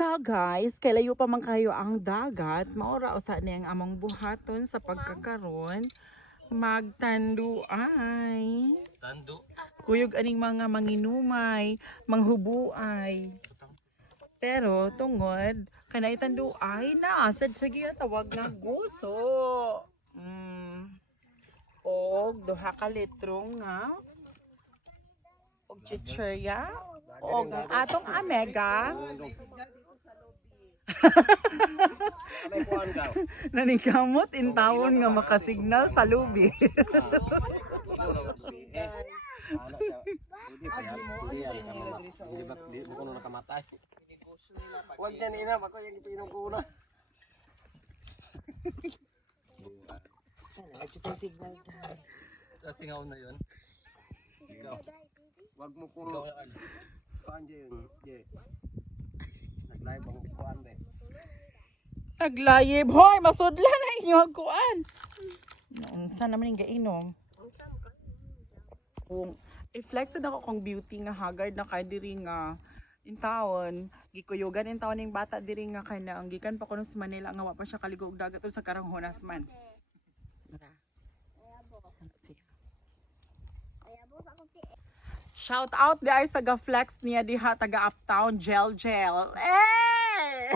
So guys, kailayo pa man kayo ang dagat, maura usa ni ang among buhaton sa pagkakaron magtanduay. Tando. Kuyog aning mga manginumay, manghubuay. Pero tungod kanay tanduay na sad sa ginatawag nga guso. Og duha ka litro nga og chichirya og atong amega. May kuhan ka. Nanikamot in tawon nga makasignal sa lubi. Anak siya. Hindi pa yan. Hindi yan. Hindi ba ko nung nakamatay. Huwag siya nina. Ako yung ipinong ko na. Singaw na yun. Ikaw. Huwag mo kung kuhan dyan yun. Nag-live ang kuhan din. Naglayib, hoy, masudla na inyo ang kuan. Saan naman yung gainom? Kung i-flex na ako kung beauty nga haggard na kay diri nga in taon, gikuyogan in taon ning bata diri nga kay na ang gikan pa kuno sa Manila nga wa pa siya kaligo og dagat sa Karanghonas man. Shout out di ay sa ga-flex niya diha taga Uptown Gel. Eh!